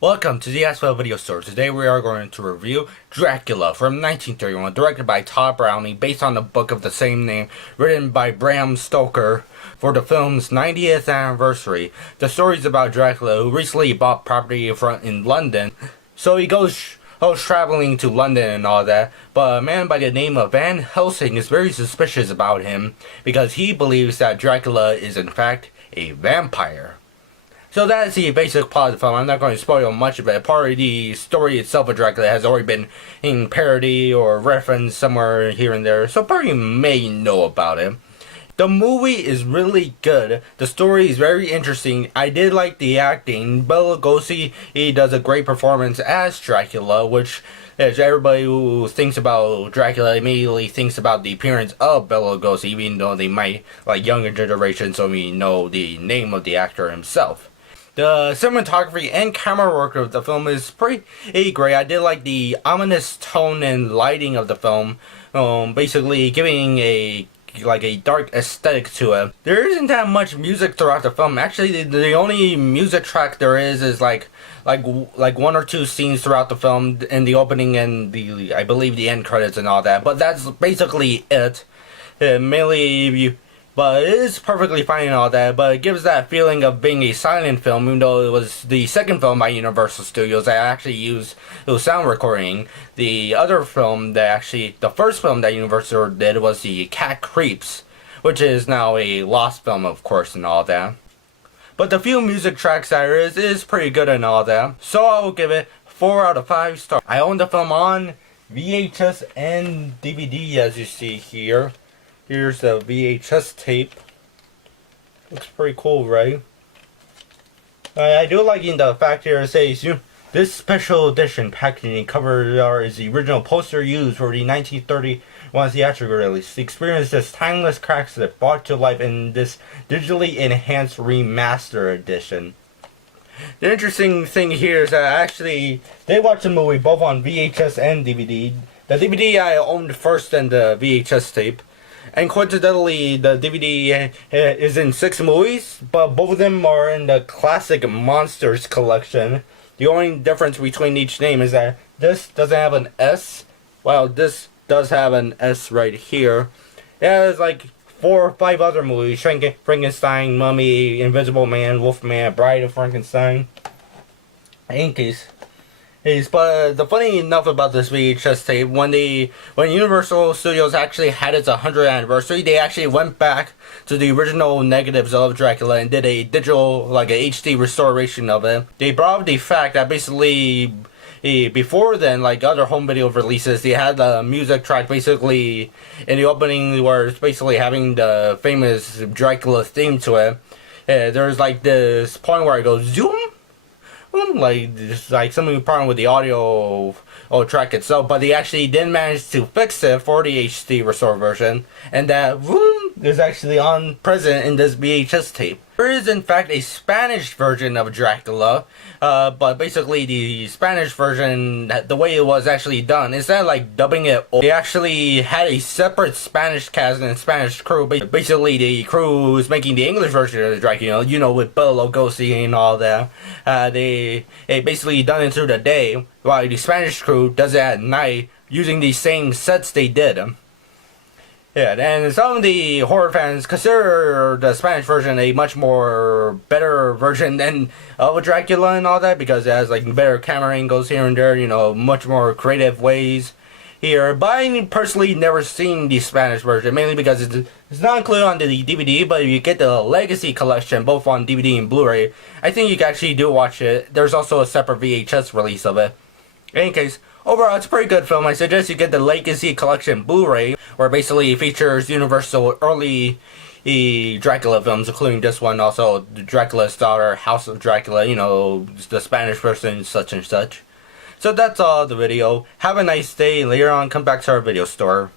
Welcome to the ACEVEDO video store. Today we are going to review Dracula from 1931, directed by Tod Browning, based on the book of the same name, written by Bram Stoker for the film's 90th anniversary. The story is about Dracula, who recently bought property in London, so he goes traveling to London and all that, but a man by the name of Van Helsing is very suspicious about him, because he believes that Dracula is in fact a vampire. So that's the basic plot of the film. I'm not going to spoil much of it. Part of the story itself of Dracula has already been in parody or reference somewhere here and there, so part of you may know about it. The movie is really good. The story is very interesting. I did like the acting. Bela Lugosi, he does a great performance as Dracula, which is everybody who thinks about Dracula immediately thinks about the appearance of Bela Lugosi, even though they might, like younger generations, only know the name of the actor himself. The cinematography and camera work of the film is pretty great. I did like the ominous tone and lighting of the film, basically giving a dark aesthetic to it. There isn't that much music throughout the film. Actually, the only music track there is like one or two scenes throughout the film in the opening and I believe the end credits and all that. But that's basically it. But it is perfectly fine and all that, but it gives that feeling of being a silent film, even though it was the second film by Universal Studios that actually used sound recording. The first film that Universal did was the Cat Creeps, which is now a lost film, of course, and all that. But the few music tracks there is pretty good and all that, so I will give it 4 out of 5 stars. I own the film on VHS and DVD, as you see here. Here's the VHS tape. Looks pretty cool, right? I do like the fact here it says, this special edition packaging cover art is the original poster used for the 1931 theatrical release. Experience this timeless cracks that brought to life in this digitally enhanced remaster edition. The interesting thing here is that I actually did watch the movie both on VHS and DVD. The DVD I owned first and the VHS tape. And coincidentally, the DVD is in 6 movies, but both of them are in the classic Monsters collection. The only difference between each name is that this doesn't have an S, while this does have an S right here. It has like 4 or 5 other movies: Frankenstein, Mummy, Invisible Man, Wolfman, Bride of Frankenstein. But the funny enough about this VHS tape, when Universal Studios actually had its 100th anniversary, they actually went back to the original negatives of Dracula and did a digital, like a HD restoration of it. They brought up the fact that basically, before then, like other home video releases, they had the music track basically in the opening where it's basically having the famous Dracula theme to it. There's like this point where it goes zoom. Like some problem with the audio track itself, but they actually did manage to fix it for the HD restored version, and that vroom is actually present in this VHS tape. There is in fact a Spanish version of Dracula, but basically the Spanish version, the way it was actually done, instead of like dubbing it, they actually had a separate Spanish cast and Spanish crew. Basically the crew is making the English version of Dracula, with Bela Lugosi and all that. They basically done it through the day, while the Spanish crew does it at night using the same sets they did. Yeah, and some of the horror fans consider the Spanish version a much more better version than Dracula and all that, because it has like better camera angles here and there, much more creative ways here. But I personally never seen the Spanish version, mainly because it's not included on the DVD, but if you get the Legacy collection, both on DVD and Blu-ray, I think you can actually do watch it. There's also a separate VHS release of it. In any case, overall, it's a pretty good film. I suggest you get the Legacy Collection Blu-ray, where basically it features Universal early Dracula films, including this one, also Dracula's Daughter, House of Dracula, the Spanish version, such and such. So that's all the video. Have a nice day, and later on come back to our video store.